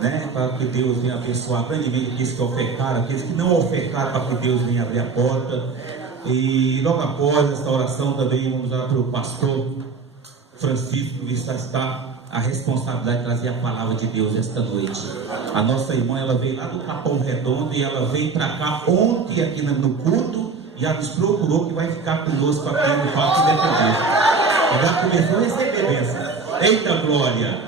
né? Para que Deus venha abençoar grandemente aqueles que ofertaram, aqueles que não ofertaram, para que Deus venha abrir a porta. E logo após esta oração também vamos orar pelo pastor Francisco, que está a responsabilidade de trazer a palavra de Deus esta noite. A nossa irmã, ela veio lá do Capão Redondo e ela veio para cá ontem aqui no culto e ela nos procurou que vai ficar conosco aqui no Parque Independência. E já começou a receber bênção. Eita glória!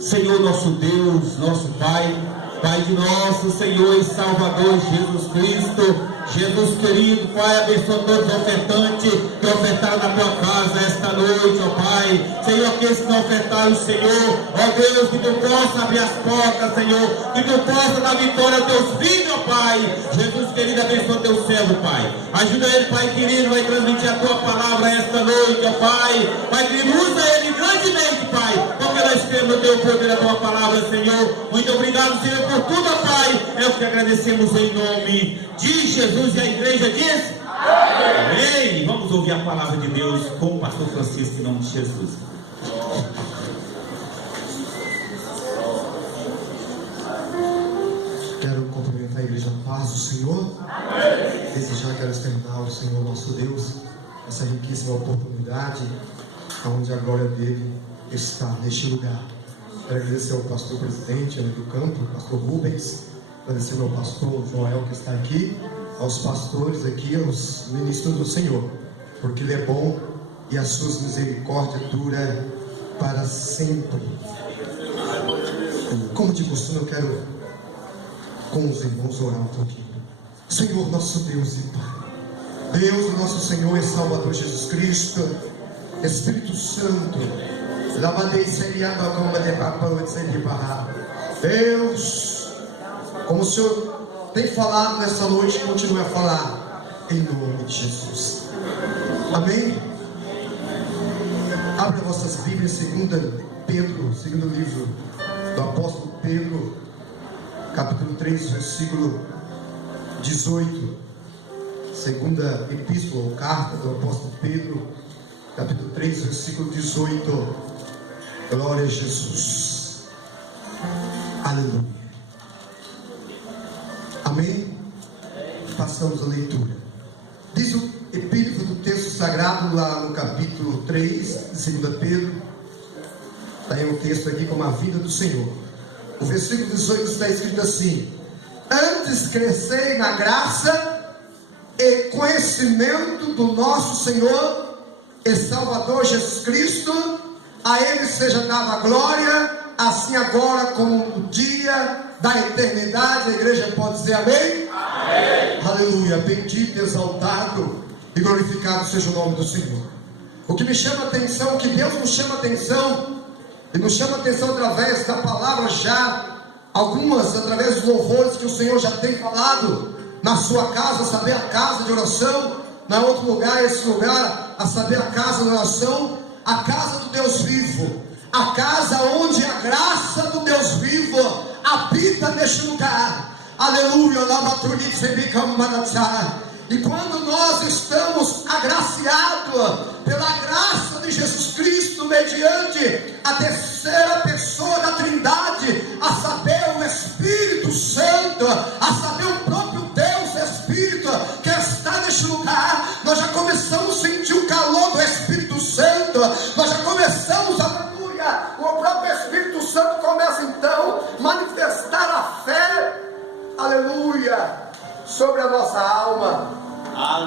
Senhor nosso Deus, nosso Pai, Pai de nosso Senhor e Salvador Jesus Cristo, Jesus querido, Pai, abençoa todos os ofertantes que ofertaram na tua casa esta noite, ó Pai. Senhor, aqueles que não ofertaram, Senhor, ó Deus, que tu possa abrir as portas, Senhor, que tu possa dar vitória aos teus filhos, ó Pai. Jesus querido, abençoa teu servo, Pai. Ajuda ele, Pai querido, vai transmitir a tua palavra esta noite, ó Pai. Pai querido, usa ele grandemente, Pai, porque nós cremos no teu poder, a tua palavra, Senhor. Muito obrigado, Senhor, por tudo, ó Pai. É o que agradecemos em nome de Jesus. E a igreja diz: amém. Vamos ouvir a palavra de Deus com o pastor Francisco, em nome de Jesus. Quero cumprimentar a igreja Paz do Senhor. Desejar quero externar ao Senhor nosso Deus essa riquíssima oportunidade onde a glória dele está neste lugar. Quero agradecer ao pastor presidente do campo, pastor Rubens, agradecer ao pastor Joel que está aqui, aos pastores aqui, aos ministros do Senhor, porque Ele é bom e as suas misericórdias duram para sempre. Como de costume, eu quero com os irmãos orar um pouquinho. Senhor nosso Deus e Pai, Deus nosso Senhor e Salvador Jesus Cristo, Espírito Santo, Deus, como o Senhor tem falado nessa noite, continue a falar em nome de Jesus. Amém? Abra vossas Bíblias, 2 Pedro, segundo livro do apóstolo Pedro, capítulo 3, versículo 18. Segunda epístola ou carta do apóstolo Pedro, capítulo 3, versículo 18. Glória a Jesus. Aleluia. Amém? Passamos a leitura. Diz o epígrafo do texto sagrado lá no capítulo 3 de 2 Pedro. Está aí um texto aqui como a vida do Senhor. O versículo 18 está escrito assim: antes crescei na graça e conhecimento do nosso Senhor e Salvador Jesus Cristo. A Ele seja dada a glória, assim agora como no dia da eternidade. A igreja pode dizer amém? Amém. Aleluia. Bendito, exaltado e glorificado seja o nome do Senhor. O que me chama a atenção, o que Deus nos chama a atenção, e nos chama a atenção através da palavra já, algumas através dos louvores que o Senhor já tem falado na sua casa, a saber, a casa de oração. Na outro lugar, esse lugar, a saber, a casa de oração, a casa do Deus vivo, a casa onde a graça do Deus vivo habita neste lugar. Aleluia. E quando nós estamos agraciados pela graça de Jesus Cristo, mediante a terceira pessoa da Trindade, a saber, o Espírito Santo, a saber, o próprio Deus Espírito que está neste lugar, nós já começamos a sentir o calor do Espírito Santo, nós já começamos a o próprio Espírito Santo começa então a manifestar a fé, aleluia, sobre a nossa alma.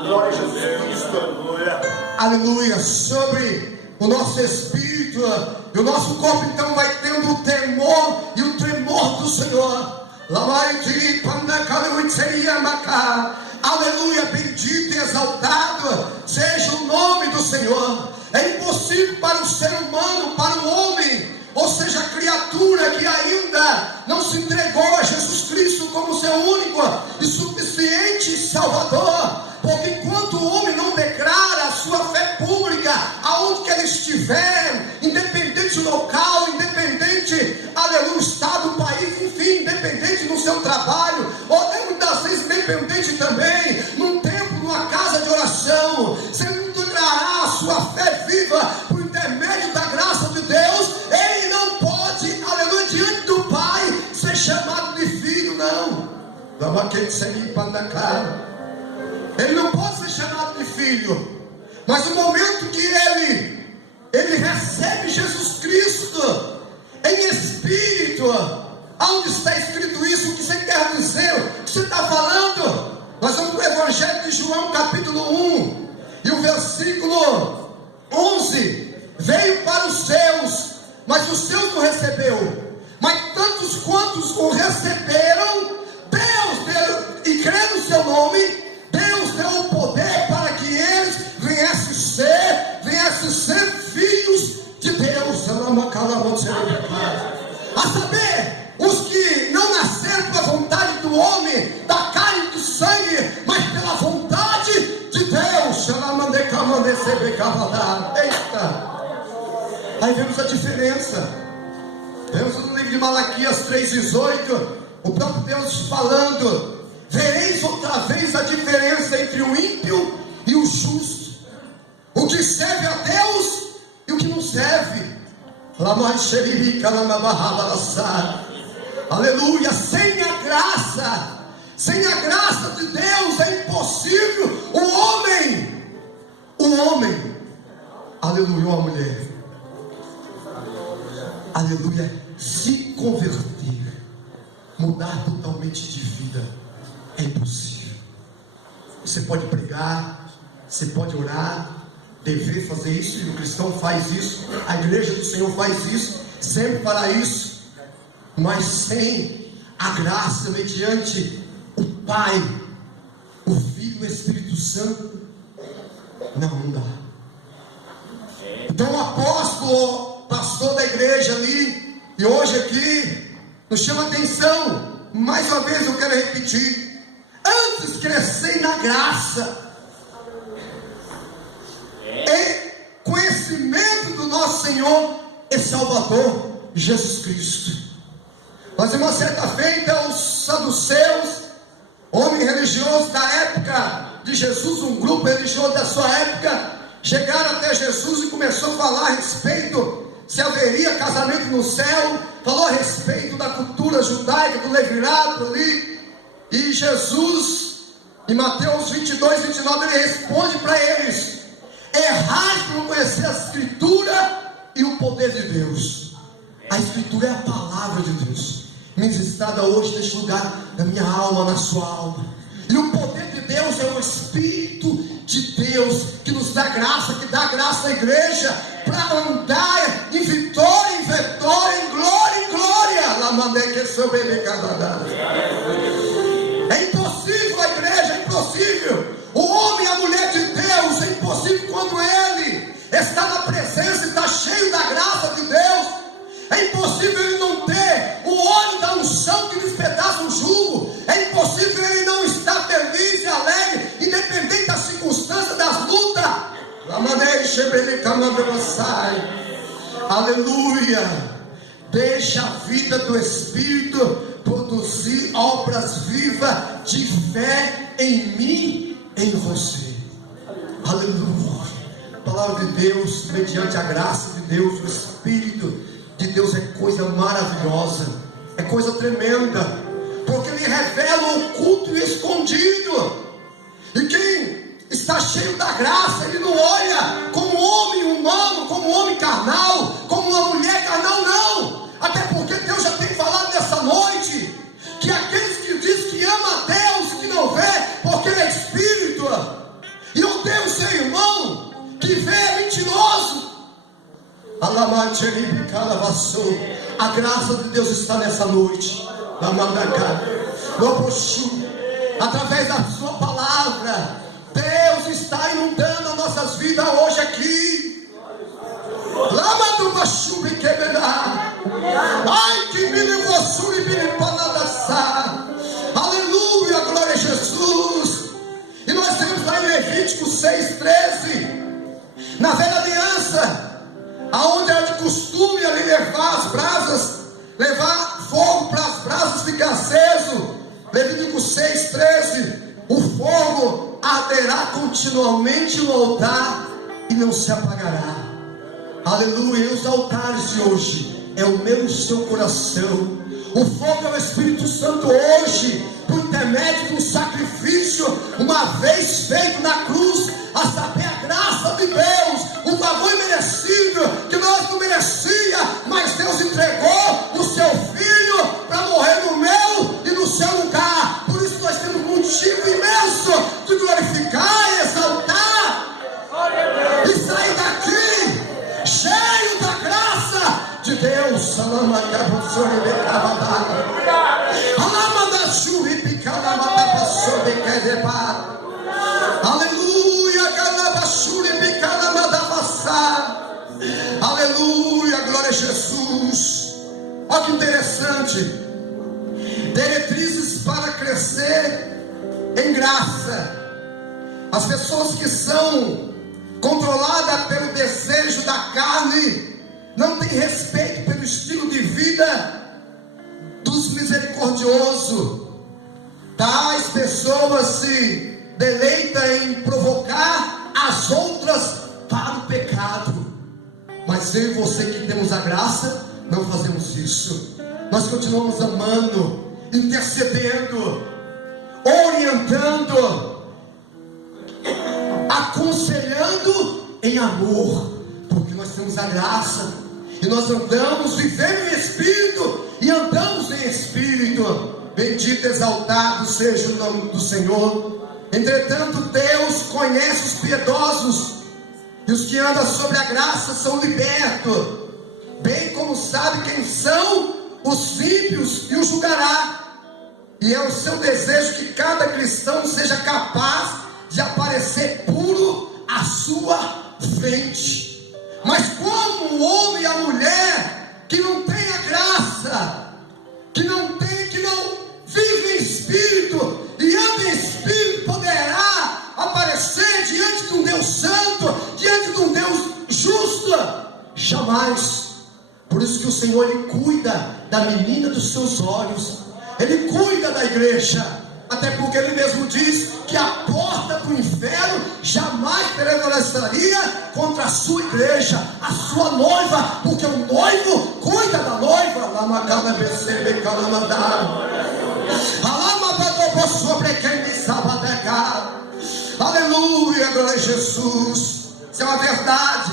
Glória a Jesus Cristo, aleluia. Aleluia, sobre o nosso espírito, e o nosso corpo então vai tendo o temor e o tremor do Senhor. Aleluia, bendito e exaltado seja o nome do Senhor. É impossível para o ser humano, para o homem, ou seja, a criatura que ainda não se entregou a Jesus Cristo como seu único e suficiente Salvador, porque enquanto o homem não declara a sua fé pública, aonde que ele estiver, independente do local, independente, aleluia, estado, país, enfim, independente do seu trabalho, ou muitas vezes independente também, num templo, numa casa de oração, se ele não declarar a sua fé viva por intermédio da graça de Deus, ele não pode, aleluia, diante do Pai, ser Ele não pode ser chamado de filho, mas no momento que ele recebe Jesus Cristo em espírito, onde está escrito isso, o que você quer dizer, o que você está falando? Nós vamos para o Evangelho de João, capítulo 1, e o versículo 11: veio para os seus, mas os seus não recebeu, mas tantos quantos o receberam, Deus deu, e crê no seu nome, Deus deu o poder para que eles viessem ser filhos de Deus, a saber, os que não nasceram pela vontade do homem, da carne e do sangue, mas pela vontade de Deus. Eita! Aí vemos a diferença. Vemos no livro de Malaquias 3,18, o próprio Deus falando: vereis outra vez a diferença entre o ímpio e o justo, o que serve a Deus e o que não serve. Aleluia. Sem a graça de Deus é impossível o homem, aleluia, uma mulher, aleluia, se converter, mudar totalmente de vida. É impossível. Você pode pregar, você pode orar, dever fazer isso, e o cristão faz isso, a igreja do Senhor faz isso, sempre fará isso, mas sem a graça mediante o Pai, o Filho e o Espírito Santo, não dá. Então o apóstolo, pastor da igreja ali, e hoje aqui, nos chama atenção. Mais uma vez eu quero repetir: antes crescei na graça, em conhecimento do nosso Senhor e Salvador Jesus Cristo. Mas uma certa feita, os saduceus, homem religioso da época de Jesus, um grupo religioso da sua época, chegaram até Jesus e começou a falar a respeito se haveria casamento no céu. Falou a respeito da cultura judaica, do levirato ali. E Jesus, em Mateus 22, 29, ele responde para eles: errais por não conhecer a Escritura e o poder de Deus. A Escritura é a palavra de Deus, ministrada hoje neste lugar, na minha alma, na sua alma. E o poder de Deus é o Espírito de Deus, que nos dá graça, que dá graça à igreja, para andar em vitória, em vitória, em glória, em glória. É impossível a igreja, é impossível. O homem e a mulher de Deus, é impossível quando ele está na presença e está cheio da graça de Deus. É impossível ele não ter o óleo da unção que despedaça o jugo. É impossível ele não estar feliz e alegre, independente das circunstâncias, das lutas. Aleluia. Deixa a vida do Espírito produzir obras vivas de fé em mim, em você. Aleluia. A palavra de Deus, mediante a graça de Deus, o Espírito de Deus é coisa maravilhosa, é coisa tremenda, porque ele revela o oculto e escondido. E quem está cheio da graça, ele não olha como homem humano, como homem carnal, como uma mulher carnal, não. Até porque Deus já tem falado nessa noite que aqueles que dizem que ama a Deus, que não vê, porque ele é Espírito, e odeia o seu irmão que vê, é mentiroso. A graça de Deus está nessa noite, através da sua palavra. Deus está inundando as nossas vidas hoje aqui. Ai, que me levou e me panadassá. Aleluia, glória a Jesus. E nós temos lá em Levítico 6,13, na velha aliança, aonde era de costume ali levar as brasas, levar fogo para as brasas ficar aceso. Levítico 6,13: o fogo arderá continuamente no altar e não se apagará. Aleluia. E os altares de hoje é o meu e o seu coração. O fogo é o Espírito Santo hoje, por intermédio intermédio de um sacrifício, uma vez feito na cruz, a saber, a graça de Deus, um favor imerecido, que nós não merecia, mas Deus entregou o seu Filho para morrer no meu e no seu lugar. Por isso nós temos um motivo imenso de glorificar e exaltar, e sair daqui cheio da graça de Deus. Aleluia, aleluia, glória a Jesus. Olha que interessante, diretrizes para crescer em graça. As pessoas que são controladas pelo desejo da carne não têm respeito pelo estilo de vida dos misericordiosos. Tais pessoas se deleitam em provocar as outras para o pecado. Mas eu e você que temos a graça, não fazemos isso. Nós continuamos amando, intercedendo, orientando, aconselhando em amor, porque nós temos a graça, e nós andamos vivendo em Espírito, e andamos em Espírito. Bendito, exaltado seja o nome do Senhor. Entretanto, Deus conhece os piedosos, e os que andam sobre a graça são libertos, bem como sabe quem são os ímpios, e os julgará. E é o seu desejo que cada cristão seja capaz de aparecer puro à sua frente. Mas como o homem e a mulher que não tem a graça, que não vive em Espírito e anda em Espírito, poderá aparecer diante de um Deus santo, diante de um Deus justo? Jamais. Por isso que o Senhor, Ele cuida da menina dos seus olhos, Ele cuida da igreja, até porque Ele mesmo diz que a porta do inferno jamais prevaleceria contra a sua igreja, a sua noiva, porque o noivo cuida da noiva. Aleluia, glória a Jesus. Isso é uma verdade.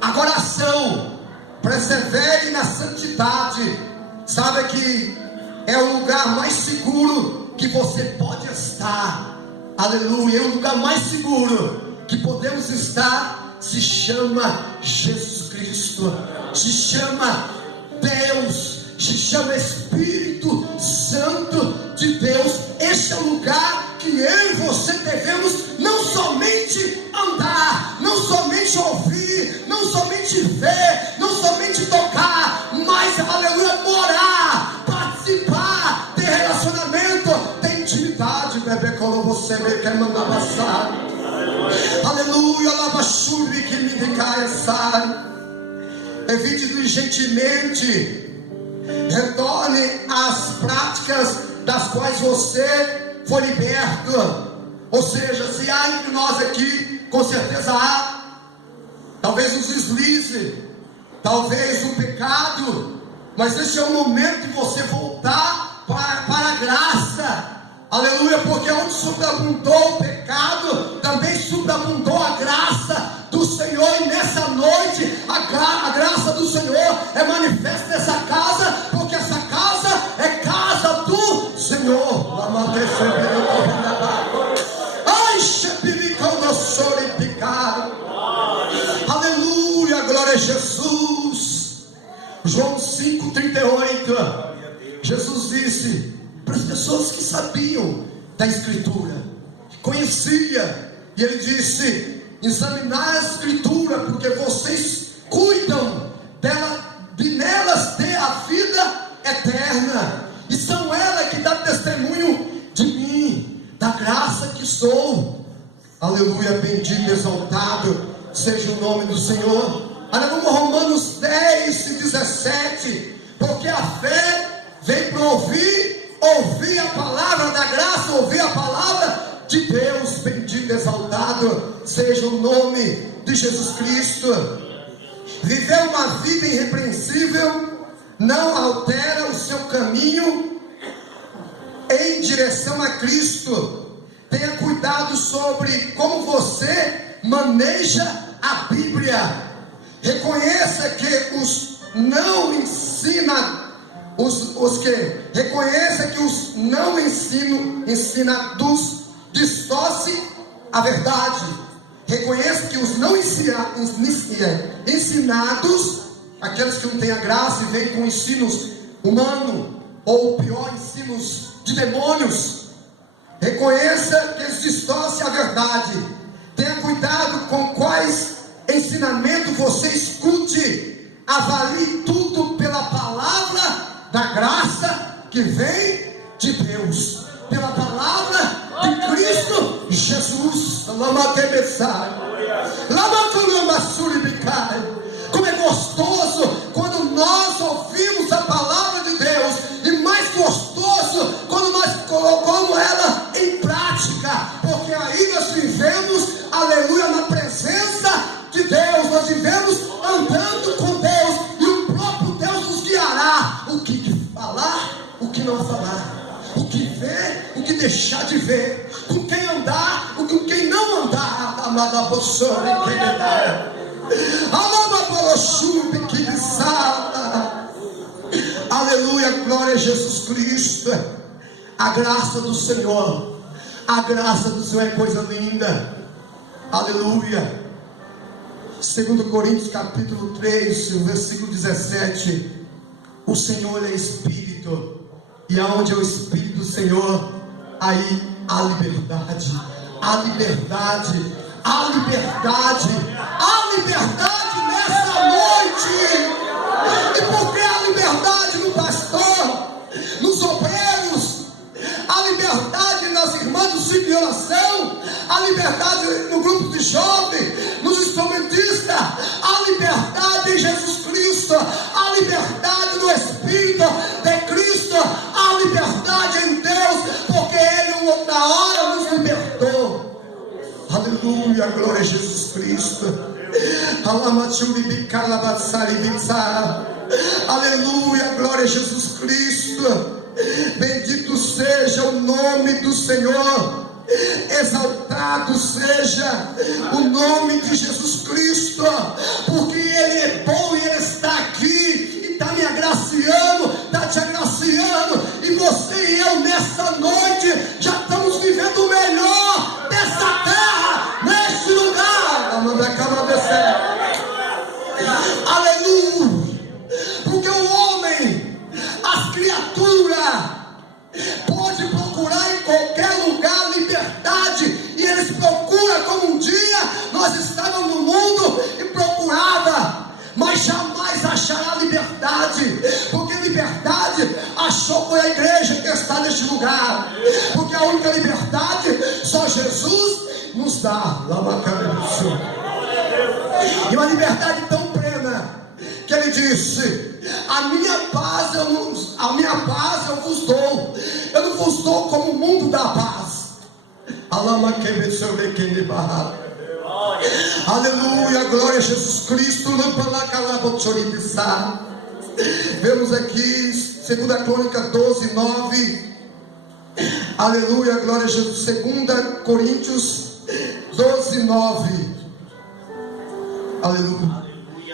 Agora, ação: persevere na santidade. Sabe que é o lugar mais seguro que você pode estar. Aleluia, é o lugar mais seguro que podemos estar. Se chama Jesus Cristo, se chama Deus, se chama Espírito Santo de Deus. Este é o lugar que eu e você devemos não somente andar, não somente ouvir, não somente ver, não somente tocar, mas, aleluia, morar, participar, ter relacionamento, ter intimidade. Bebê, quando você me quer mandar passar, aleluia, lava chuva que me decaia, sai. Evite diligentemente, retorne às práticas das quais você foi liberto. Ou seja, se há entre nós aqui, com certeza há, talvez um deslize, talvez um pecado, mas esse é o momento de você voltar para a graça. Aleluia, porque onde superabundou o pecado, também superabundou a graça do Senhor. E nessa noite, a graça do Senhor é manifesta nessa casa, porque essa casa é casa do Senhor. Aleluia, glória a Jesus. João 5,38. Jesus disse para as pessoas que sabiam da Escritura, que conhecia, e Ele disse: examinar a Escritura, porque vocês cuidam dela, de nelas ter a vida eterna, e são elas que dão testemunho de mim, da graça que sou. Aleluia, bendito, exaltado seja o nome do Senhor. Olha como Romanos 10 e 17, porque a fé vem para ouvir a palavra da graça, ouvir a palavra de Deus. Bendito, exaltado seja o nome de Jesus Cristo. Viver uma vida irrepreensível não altera o seu caminho em em direção a Cristo. Tenha cuidado sobre como você maneja a Bíblia. Reconheça que os não ensinados distorcem a verdade. Reconheça que os não ensinados, aqueles que não têm a graça e vêm com ensinos humanos, ou pior, ensinos de demônios, reconheça que eles distorcem a verdade. Tenha cuidado com quais ensinamentos você escute. Avalie tudo pela palavra da graça que vem de Deus, pela palavra de Cristo Jesus. Como é gostoso quando nós ouvimos a palavra de Deus, e mais gostoso quando nós colocamos ela em prática, porque aí nós vivemos, aleluia, na presença de Deus. Nós vivemos andando com Deus, e o próprio Deus nos guiará o que falar, o que não falar, o que ver, o que deixar de ver, com quem andar, com quem não andar. Amada pessoa, aleluia, glória a Jesus Cristo. A graça do Senhor, a graça do Senhor é coisa linda. Aleluia. 2 Coríntios capítulo 3, versículo 17. O Senhor é Espírito, e aonde é o Espírito do Senhor, aí há liberdade. Há liberdade, há liberdade, há liberdade nessa noite. E por que há liberdade no pastor, nos obreiros, há liberdade nas irmãs do ciclo de oração, há liberdade no grupo de jovens, nos instrumentistas, há liberdade em Jesus Cristo, há liberdade no Espírito de Cristo, há liberdade em Deus, porque Ele outra hora nos libertou. Aleluia, glória a Jesus Cristo. Aleluia, glória a Jesus Cristo. Bendito seja o nome do Senhor, exaltado seja o nome de Jesus Cristo, porque Ele é bom e Ele está aqui, e está me agraciando, está te agraciando, e você e eu nessa noite já estamos vivendo o melhor dessa terra, neste lugar. Aleluia, porque o homem, as criaturas, pode procurar em qualquer lugar liberdade, e eles procuram como um dia nós estávamos no mundo e procurava, mas jamais achará liberdade, porque liberdade achou foi a igreja que está neste lugar, porque a única liberdade só Jesus nos dá. E uma liberdade tão plena que Ele disse: a minha paz eu vos dou, eu não vos dou como o mundo dá paz. Aleluia, glória a Jesus Cristo. Vemos aqui 2 Crônica 12, 9. Aleluia, glória a Jesus. 2 Coríntios 12, 9. Aleluia.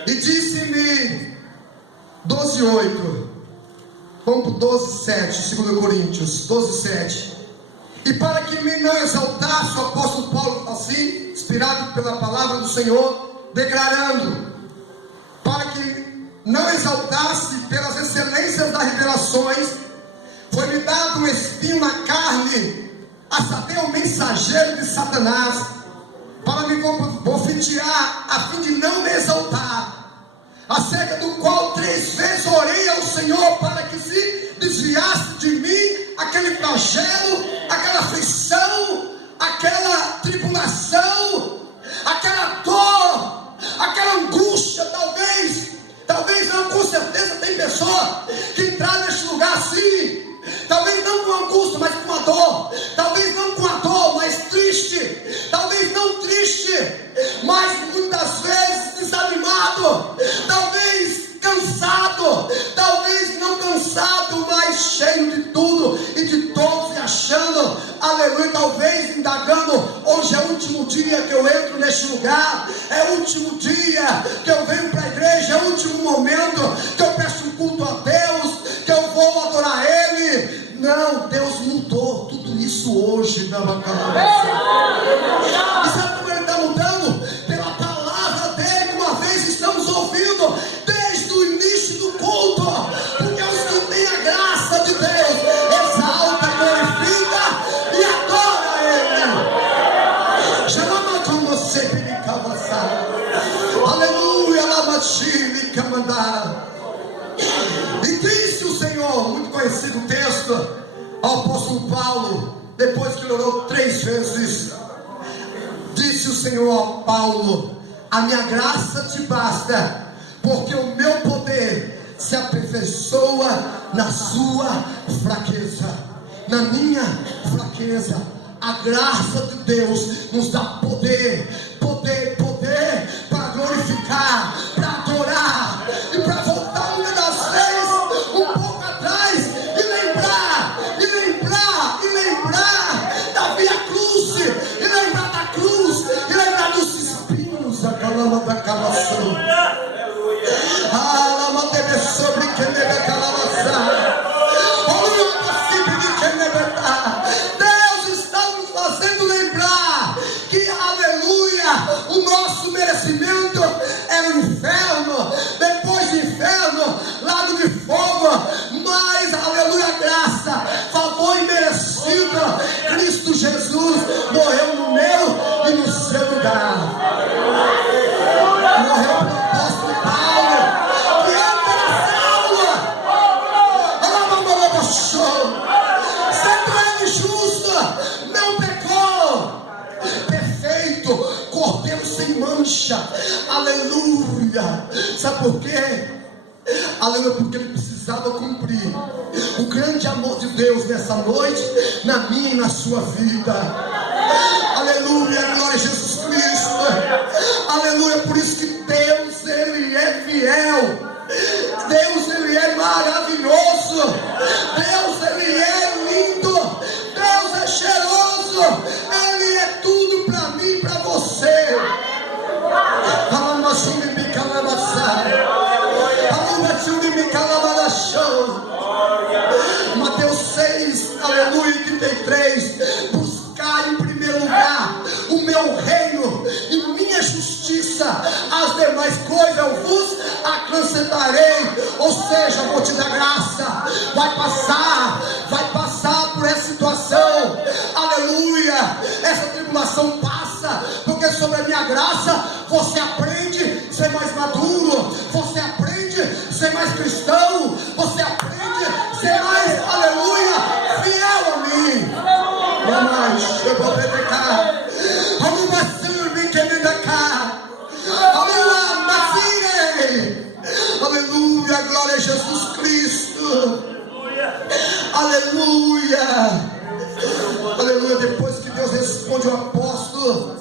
E disse-me 12, 8. Vamos para 12, 7. 2 Coríntios 12, 7. E para que me não exaltasse, o apóstolo Paulo assim, inspirado pela palavra do Senhor, declarando: para que não exaltasse pelas excelências das revelações, foi-me dado um espinho na carne, a saber, o mensageiro de Satanás, para me bofetear, a fim de não me exaltar, acerca do qual 3 vezes orei ao Senhor para que se desviasse de mim aquele flagelo, aquela aflição, aquela tribulação, aquela dor, aquela angústia. Talvez não, com certeza tem pessoa que entrar neste lugar assim, talvez não com angústia, mas com a dor, talvez não com a dor, mas triste, talvez não triste, mas muitas vezes desanimado, talvez cansado, talvez não cansado, mas cheio de tudo e de todos, e aleluia, talvez indagando, hoje é o último dia que eu entro neste lugar, é o último dia que eu venho para a igreja, é o último momento que eu peço culto a Deus, que eu vou adorar Ele. Não, Deus mudou tudo isso hoje na cabeça. E sabe como Ele está mudando? Pela palavra dEle, uma vez estamos ouvindo desde o início do culto, porque os que têm a graça de Deus exalta, glorifica e adora Ele. Chamamos com você, aleluia, lamachile, camandara. E disse o Senhor, muito conhecido o texto, ao apóstolo Paulo, depois que orou 3 vezes, disse o Senhor a Paulo: a minha graça te basta, porque o meu poder se aperfeiçoa na sua fraqueza. Na minha fraqueza, a graça de Deus nos dá poder para glorificar, para adorar e para voltar uma das vezes um pouco atrás e lembrar da Via Crucis, e lembrar da cruz, e lembrar dos espinhos, a calama da calação. A lama deve sobre quem deve calamaçar. Deus está nos fazendo lembrar que, aleluia, o nosso merecimento era o inferno, depois do inferno, lago de fogo, mas, aleluia, graça, favor imerecido, Cristo Jesus morreu no meu e no seu lugar. Morreu para o apóstolo Paulo, que entra na célula, sendo ele justo, não pecou, perfeito, cordeiro sem mancha, aleluia. Sabe por quê? Aleluia, porque ele precisava cumprir o grande amor de Deus nessa noite, na minha e na sua vida. Aleluia, glória a Jesus Cristo. Aleluia, por isso que Deus, Ele é fiel. Deus, Ele é maravilhoso. Deus, Ele é lindo. Deus é cheiroso. Ele é tudo para mim e para você. Mateus 6, aleluia, 33. Buscar em primeiro lugar o meu reino e minha justiça, as demais coisas eu vos acrescentarei. Ou seja, vou te dar graça. Vai passar por essa situação, aleluia. Essa tribulação passa, porque sobre a minha graça você aprende a ser mais maduro, você aprende a ser mais cristão, você aprende a ser mais, aleluia, fiel a mim. Mas eu vou pecar. Aleluia, glória a Jesus Cristo. Aleluia. Aleluia. Depois que Deus responde ao apóstolo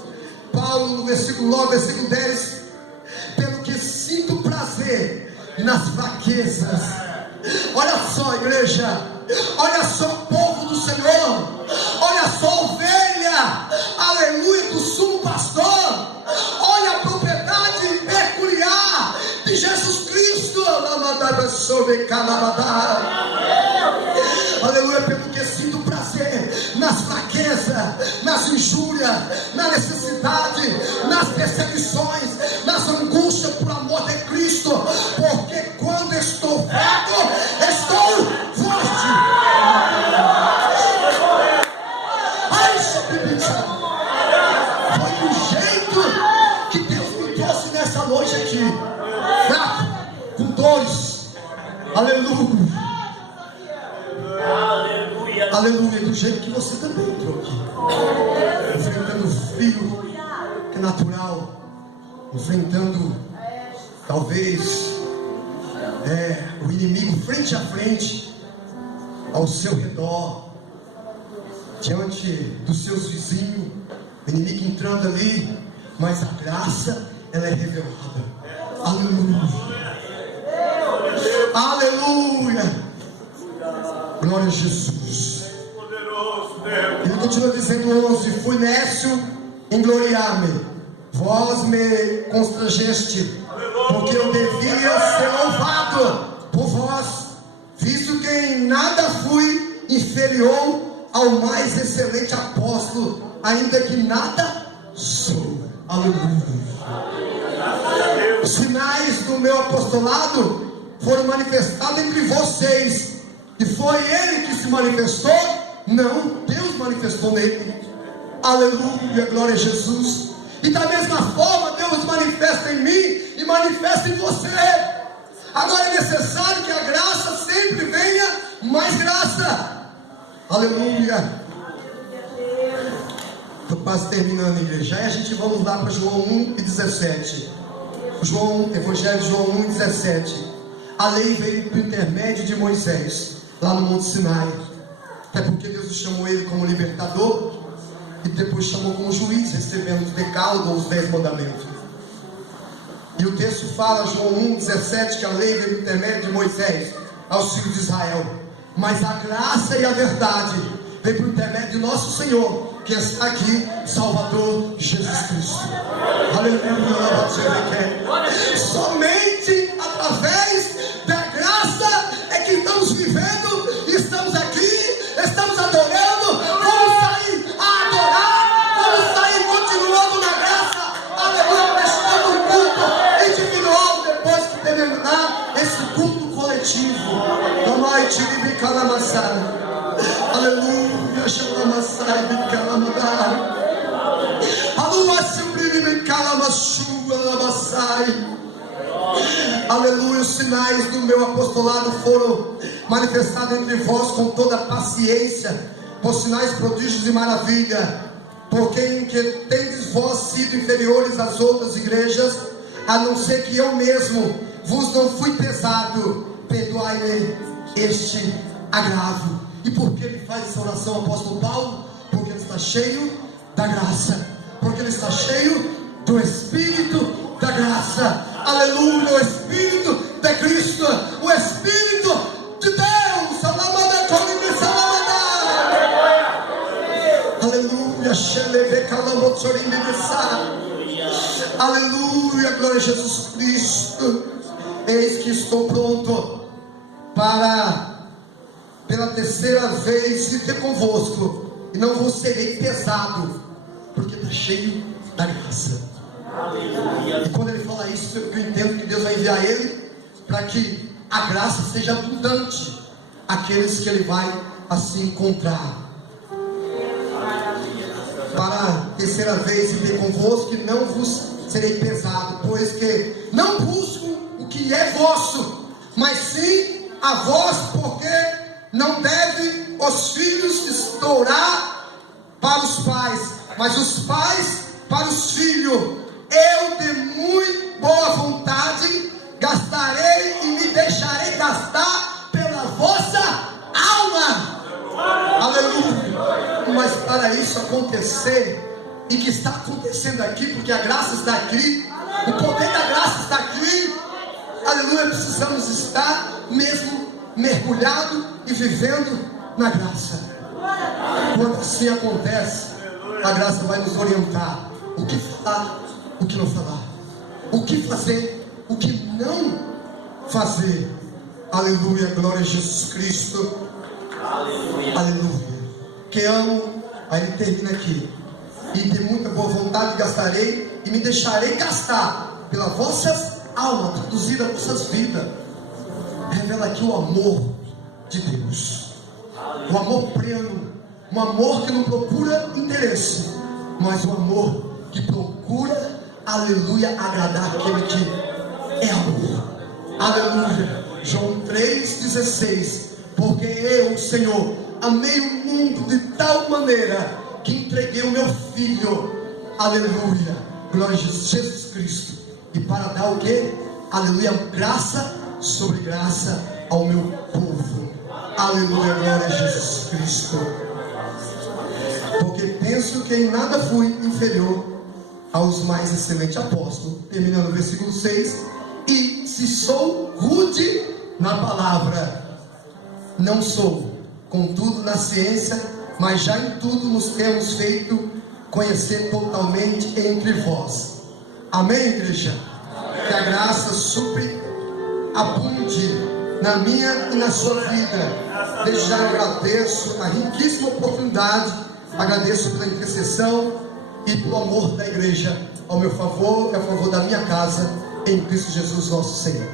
Paulo, no versículo 9, versículo 10, pelo que sinto prazer nas fraquezas. Olha só, igreja, olha só, povo do Senhor, olha só, ovelha, aleluia, do sumo pastor, olha a propriedade peculiar de Jesus Cristo. Aleluia, pelo que sinto prazer nas fraquezas, nas injúrias, na necessidade, nas perseguições, nas angústias por amor de Cristo, porque quando estou fraco, estou forte. Foi do jeito que Deus me trouxe nessa noite aqui, fraco, com dores, aleluia. Aleluia, do jeito que você também entrou aqui, enfrentando o frio que é natural, enfrentando talvez o inimigo frente a frente, ao seu redor, diante dos seus vizinhos, o inimigo entrando ali, mas a graça, ela é revelada. Aleluia, aleluia, glória a Jesus. Ele continua dizendo 11: fui nécio em gloriar-me, vós me constrangeste, porque eu devia ser louvado por vós, visto que em nada fui inferior ao mais excelente apóstolo, ainda que nada sou. Aleluia. Os sinais do meu apostolado foram manifestados entre vocês, e foi ele que se manifestou? Não, Deus manifestou nele. Aleluia, glória a Jesus. E da mesma forma Deus manifesta em mim e manifesta em você. Agora é necessário que a graça sempre venha mais graça. Aleluia. Estou quase terminando, igreja. Aí a gente vamos lá para João 1:17. Evangelho de João 1:17. A lei veio por intermédio de Moisés, lá no Monte Sinai. Até porque Deus chamou ele como libertador e depois chamou como juiz, recebendo os decálogos, os 10 mandamentos. E o texto fala, João 1:17, que a lei veio por intermédio de Moisés aos filhos de Israel, mas a graça e a verdade veio por intermédio de nosso Senhor, que está aqui, Salvador Jesus Cristo. Aleluia. Somente através da graça é que estamos vivendo, estamos aqui, estamos adorando. Vamos sair a adorar, vamos sair continuando na graça. Aleluia, prestando um culto individual depois que terminar esse culto coletivo. Da noite de Calamassara. Aleluia, Xalamassara de Calamadá. Aleluia, os sinais do meu apostolado foram manifestados entre vós com toda paciência, por sinais, prodígios e maravilha, porque em que tendes vós sido inferiores às outras igrejas, a não ser que eu mesmo vos não fui pesado, perdoai-me este agravo. E por que ele faz essa oração, apóstolo Paulo? Porque ele está cheio da graça, porque ele está cheio do Espírito da graça. Aleluia, o Espírito de Cristo, o Espírito de Deus. Aleluia, aleluia, glória a Jesus Cristo. Eis que estou pronto para, pela terceira vez, viver convosco, e não vos serei pesado, porque está cheio da graça. Aleluia. E quando ele fala isso, eu entendo que Deus vai enviar ele para que a graça seja abundante àqueles que ele vai assim encontrar. Para a terceira vez viver convosco, e não vos serei pesado, pois que não busco o que é vosso, mas sim a vós, porque não deve os filhos estourar para os pais, mas os pais para os filhos. Eu de muito boa vontade gastarei e me deixarei gastar pela vossa alma. Aleluia. Mas para isso acontecer, e que está acontecendo aqui, porque a graça está aqui, o poder da graça está aqui, aleluia, precisamos estar mesmo mergulhado e vivendo na graça. Quando assim acontece, a graça vai nos orientar o que falar, o que não falar, o que fazer, o que não fazer. Aleluia, glória a Jesus Cristo. Aleluia, aleluia. Que amo, aí ele termina aqui: e de muita boa vontade gastarei e me deixarei gastar pelas vossas almas, traduzida vossas vidas. Revela aqui o amor de Deus, o amor pleno, um amor que não procura interesse, mas o amor que procura, aleluia, agradar aquele que é amor. Aleluia. João 3,16: porque eu, o Senhor, amei o mundo de tal maneira que entreguei o meu Filho, aleluia, glória a Jesus Cristo, e para dar o que? Aleluia, graça sobre graça ao meu povo. Aleluia, glória a Jesus Cristo. Porque penso que em nada fui inferior aos mais excelentes apóstolos. Terminando o versículo 6: e se sou rude na palavra, não sou, contudo na ciência mas já em tudo nos temos feito conhecer totalmente entre vós. Amém, igreja? Que a graça supre, abunde na minha e na sua vida. Desde já eu agradeço a riquíssima oportunidade, agradeço pela intercessão e pelo amor da igreja ao meu favor e a favor da minha casa, em Cristo Jesus nosso Senhor.